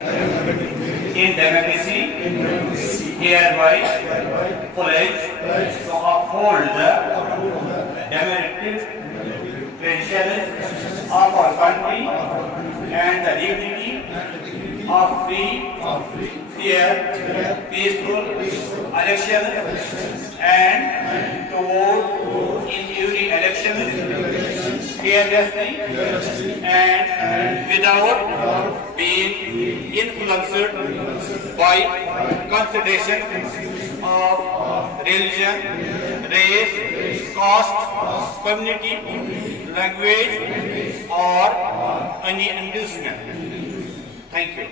in democracy, hereby pledge to uphold the democratic traditions of our country and the dignity of free, fair, peaceful elections and to vote in every election fearlessly and without being influenced by considerations of religion, race, caste, community, language, or any inducement. Thank you.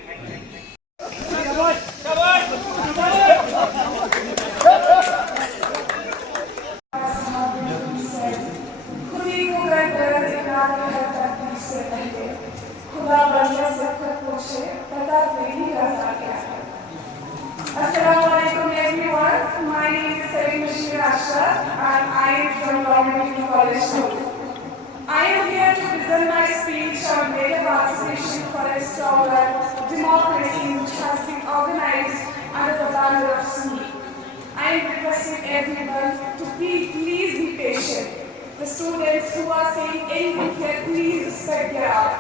Assalamu alaikum everyone. My name is Salim Bashir Ashraf and I am from Government College Road. I am here to present my speech on greater participation for a stronger democracy which has been organized under the banner of Sunni. I am requesting everyone to please be patient. The students who are saying anything here, please respect their art.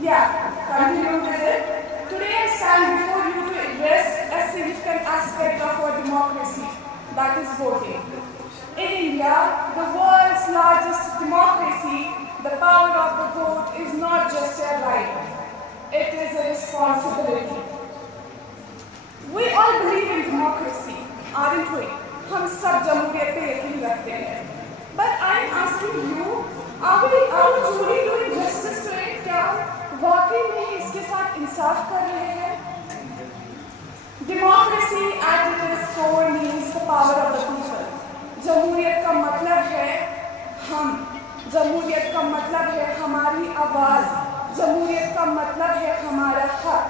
Continue with it. Today I stand before you to address a significant aspect of our democracy, that is voting. In India, the world's largest democracy, the power of the vote is not just a right, it is a responsibility. We all believe in democracy, aren't we? हम सब जमहूरियत पे यकीन रखते हैं. But I am asking you, are we truly doing justice to it? क्या वाकई में इसके साथ इंसाफ कर रहे हैं? Democracy at its core means the power of the people. जमहूरियत का मतलब है हम, जमहूरियत का मतलब है हमारी आवाज़, जमहूरियत का मतलब है हमारा हक.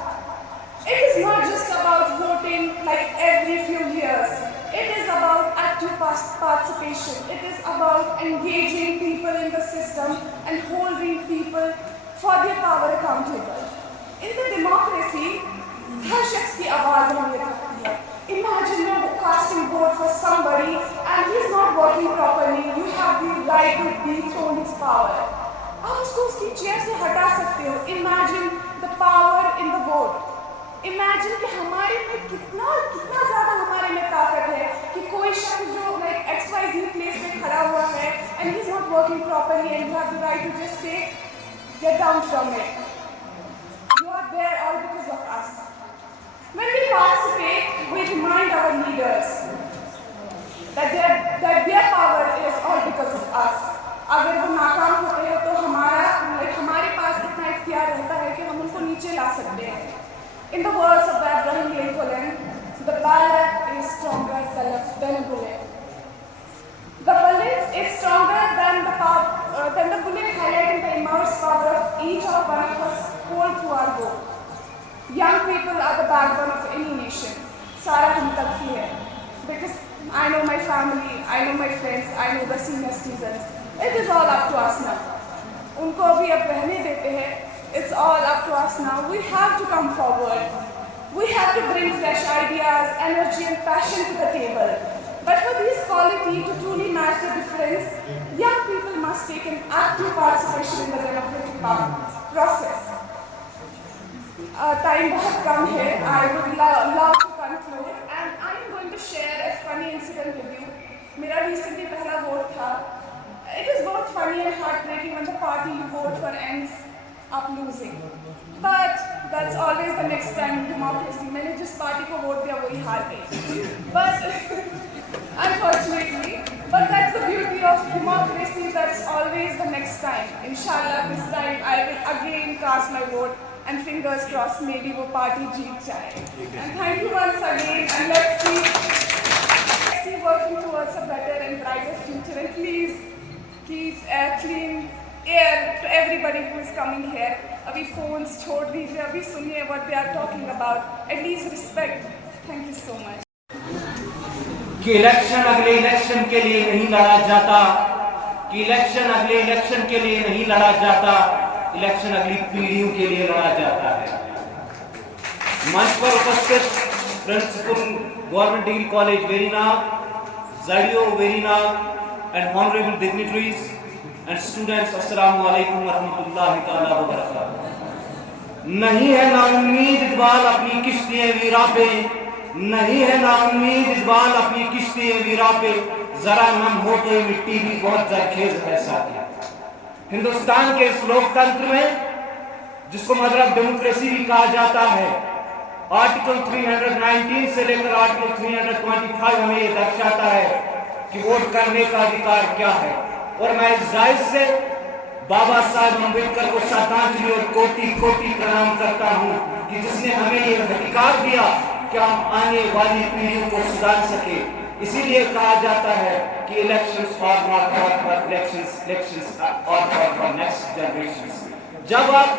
It is not just about voting like every few years. It is about active participation. It is about engaging people in the system and holding people for their power accountable. In the democracy, हर शख्स की आवाज़ अहमियत रखती है. Imagine you're casting vote for somebody and he's not working properly. You have the right to dethrone his power. आप उसको उसकी chair से हटा सकते हो. Imagine the power in the vote. Imagine कि हमारे में कितना ज़्यादा हमारे में ताकत है कि कोई शख्स जो like XYZ place पे खड़ा हुआ है and he's not working properly and you have the right to just say get down from it. You are there all because of us. When we participate, we remind our leaders that their power is all because of us. अगर वो नाकाम होते हैं तो हमारे पास इतना इख्तियार रहता है कि हम उनको नीचे ला सकते हैं. In the words of Abraham Lincoln, the ballot is stronger than a bullet. The bullet is stronger than the bullet, highlighting the immense power of each of one of us hold through our vote. Young people are the backbone of any nation. सारा हम तक ही है. Because I know my family, I know my friends, I know the senior citizens. It is all up to us now. उनको अभी अब रहने देते हैं. It's all up to us now. We have to come forward. We have to bring fresh ideas, energy and passion to the table. But for this quality to truly match the difference, young people must take an active participation in the democratic process. Time बहुत कम है. I would love to conclude and I am going to share a funny incident with you. मेरा recently पहला vote था. It is both funny and heartbreaking when the party you vote for ends up losing. But that's always the next time in democracy. मैंने जिस party को vote दिया वही हार गई. But unfortunately, that's the beauty of democracy. That's always the next time. Inshallah, this time I will again cast my vote and fingers crossed maybe वो party जीत जाए. And thank you once again and let's keep working towards a better and brighter future. And please keep clean air to everybody who is coming here. अभी phones छोड़ दीजिए. अभी सुनिए what they are talking about. At least respect. Thank you so much. कि election अगले election के लिए नहीं लड़ा जाता, कि इलेक्शन अगले इलेक्शन के लिए नहीं लड़ा जाता, इलेक्शन अगली पीढ़ियों के लिए लड़ा जाता है. मंच पर उपस्थित principal government degree college Verinag, ज़ाडियो Verinag and honourable dignitaries and students, अस्सलामु अलैकुम वरहमतुल्लाहि तआला व बरकातहू। नहीं है नाउम्मीद इकबाल अपनी किश्तियाँ वीरा पे, नहीं है नाउम्मीद इकबाल अपनी किश्तियाँ वीरा पे, जरा नम हो तो मिट्टी भी बहुत जरखेज है साथी। हिंदुस्तान के इस लोकतंत्र में, जिसको मदर ऑफ डेमोक्रेसी भी कहा जाता है, आर्टिकल 319 से लेकर आर्टिकल 325 हमें ये दर्शाता है कि वोट करने का अधिकार क्या है। और मैं इस जायज से बाबा साहब अम्बेडकर को श्रद्धांजलि और कोटि कोटि प्रणाम करता हूँ कि जिसने हमें ये अधिकार दिया कि हम आने वाली पीढ़ियों को सुधार सके। इसीलिए कहा जाता है कि elections are not for elections, elections are for next generations. जब आप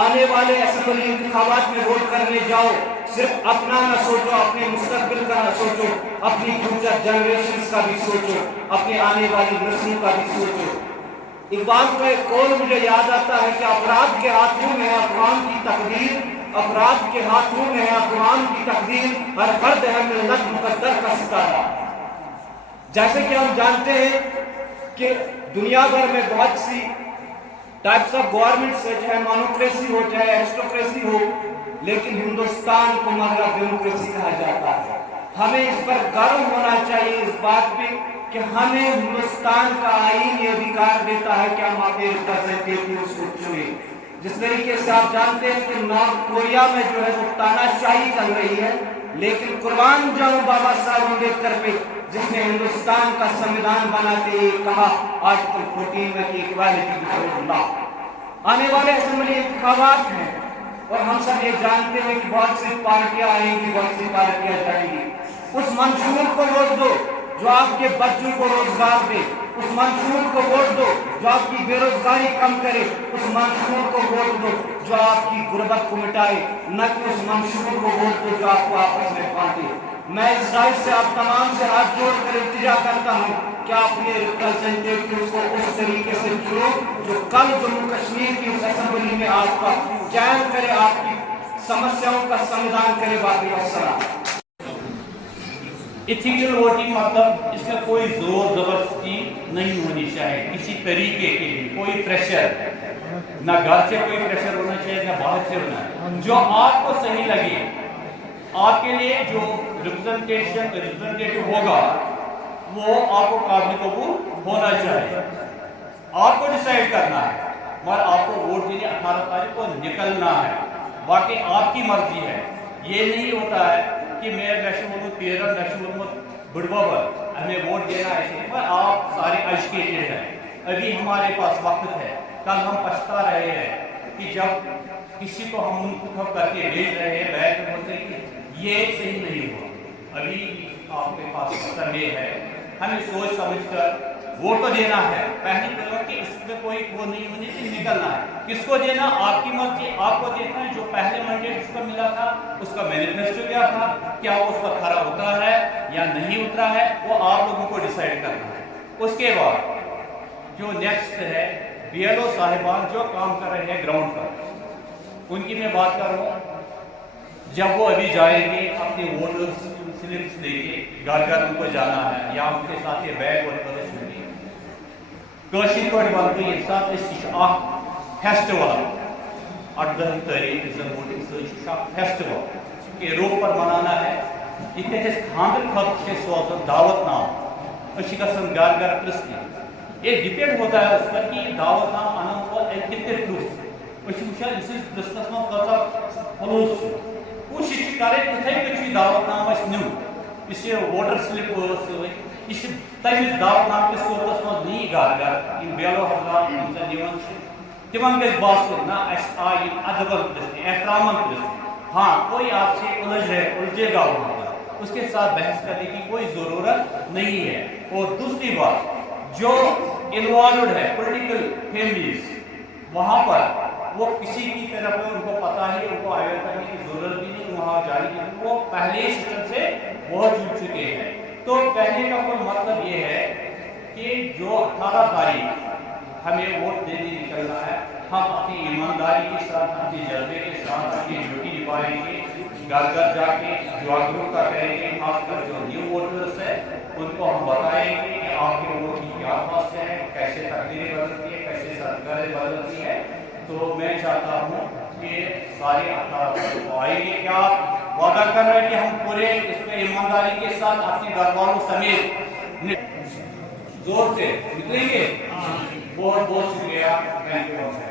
आने वाले असेंबली इंतखाबात में वोट करने जाओ, सिर्फ अपना न सोचो, अपने मुस्तकबिल का न सोचो, अपनी फ्यूचर जनरेशंस का भी सोचो, अपने आने वाली नस्लों का भी सोचो। इकबाल का एक कौल मुझे याद आता है कि अपराध के हाथों में है अक़वाम की तकदीर, अपराध के हाथों में है अक़वाम की तकदीर, हर फर्द है मिल्लत मुक़द्दर का सितारा। जैसे कि हम जानते हैं कि दुनिया भर में बहुत सी टाइप्स ऑफ गवर्नमेंट्स है, चाहे मोनोक्रेसी हो चाहे एरिस्टोक्रेसी हो, लेकिन हिंदुस्तान को मदर ऑफ डेमोक्रेसी कहा जाता है। हमें इस पर गर्व होना चाहिए, इस बात पे कि हमें हिंदुस्तान का आईन ये अधिकार देता है कि हम अपने रिप्रेजेंटेटिव्स को चुने। जिस तरीके से आप जानते हैं कि नॉर्थ कोरिया में जो है वो तानाशाही चल रही है, लेकिन कुर्बान जाऊं बाबा साहब अम्बेडकर पे, जिसने हिंदुस्तान का संविधान बनाते ही कहा आर्टिकल 14 में कि इक्वालिटी बिफोर लॉ। आने वाले असेंबली इंतखाबात हैं और हम सब ये जानते हैं कि बहुत सी पार्टियां आएंगी, बहुत सी पार्टियां जाएंगी। उस मंशूर को वोट दो जो आपके बच्चों को रोजगार दे, उस मंशूर को वोट दो जो आपकी बेरोजगारी कम करे, उस मंशूर को वोट दो जो आपकी गुर्बत को मिटाए, न कि उस मंशूर को वोट दो जो आपको आपस में बांटे। मैं इस राय से आप तमाम से हाथ जोड़कर इल्तिजा करता हूँ कि आप अपने रिप्रेजेंटेटिव्स को उस तरीके से चुनो जो कल जम्मू कश्मीर की उस असेंबली में आपका चयन करे, आपकी समस्याओं का समाधान करे। बाकी अस्सलाम। इथिकल वोटिंग मतलब इसमें कोई जोर जबरदस्ती नहीं होनी चाहिए, किसी तरीके के लिए कोई प्रेशर, ना घर से कोई प्रेशर होना चाहिए ना बाहर से होना। जो आपको सही लगे, आपके लिए जो रिप्रेजेंटेटिव होगा वो आपको काबिल कबूल होना चाहिए। आपको डिसाइड करना है, मगर आपको वोट देने 18 तारीख को निकलना है। बाकी आपकी मर्जी है। ये नहीं होता है कि मैं नशे 13 नशे बुढ़बाबर हमें वोट देना है, पर आप सारे एजुकेटेड हैं, अभी हमारे पास वक्त है। कल हम पछता रहे हैं कि जब किसी को हम मुंतखब करके भेज रहे हैं बैठ बोलते कि ये सही नहीं हुआ। अभी आपके पास समय है, हमें सोच समझ कर वोट तो देना है। पहली तरह कि इसमें कोई वो नहीं होनी चाहिए, निकलना है। किसको देना आपकी मर्जी, आपको देखना है। जो पहले मंडेट जिसको मिला था उसका मैनिफेस्टो क्या था, क्या वो उस पर खरा उतरा है या नहीं उतरा है, वो आप लोगों को डिसाइड करना है। उसके बाद जो नेक्स्ट है BLO साहिबान जो काम कर रहे हैं ग्राउंड पर, उनकी मैं बात कर रहा हूँ। जब वो अभी जाएंगे अपने वोटर्स स्लिप्स लेके घर घर उनको जाना है या उनके साथ ये बैग और कलश में कशिर पट वनतो ये साथ फेस्टिवल 18 तारीख वोटिंग फेस्टिवल के रूप पर मनाना है। ये खानदर खत सोजन दावत नाम घर घर पृष्ठ ये डिपेंड होता है उस पर कि दावत नाम अना कितने प्रूफ पृष्ठस में फलूस कोशिश करें तथे दावत नाम न्यू वोटर स्लिप तमिस दावत नाम के सूरत में नी घर घर BLO हजरात तिमन गज बासून ना आई अदबन पृष्ठ एहतरामन पृष्ठ। हाँ, कोई आपसे उलझेगा वहाँ पर, उसके साथ बहस करने की कोई ज़रूरत नहीं है। और दूसरी बात, जो इन्वॉल्व है पॉलिटिकल फैमिलीज, वहाँ पर वो किसी की तरफ उनको पता है, उनको अवेयर करने की ज़रूरत भी नहीं, वहाँ जारी वो पहले सिस्टम से बहुत जुड़ चुके हैं। तो कहने का कोई मतलब ये है कि जो 18 तारीख हमें वोट देने निकलना है, हम अपनी ईमानदारी के साथ, अपने जज्बे के साथ अपनी ड्यूटी निभाएंगे, घर घर जाके जागरूकता करेंगे, खासकर जो न्यू वोटर्स है उनको हम बताएंगे कि आपके वोट की क्या खास है, कैसे तकदीरें बदलती है, कैसे सरकारें बदलती है। तो मैं चाहता हूँ कि सारे अफराद आएंगे। क्या आप वादा कर रहे हैं कि हम पूरे इसमें ईमानदारी के साथ अपने घर वालों समेत जोर से निकलेंगे? बहुत बहुत शुक्रिया। Thank you.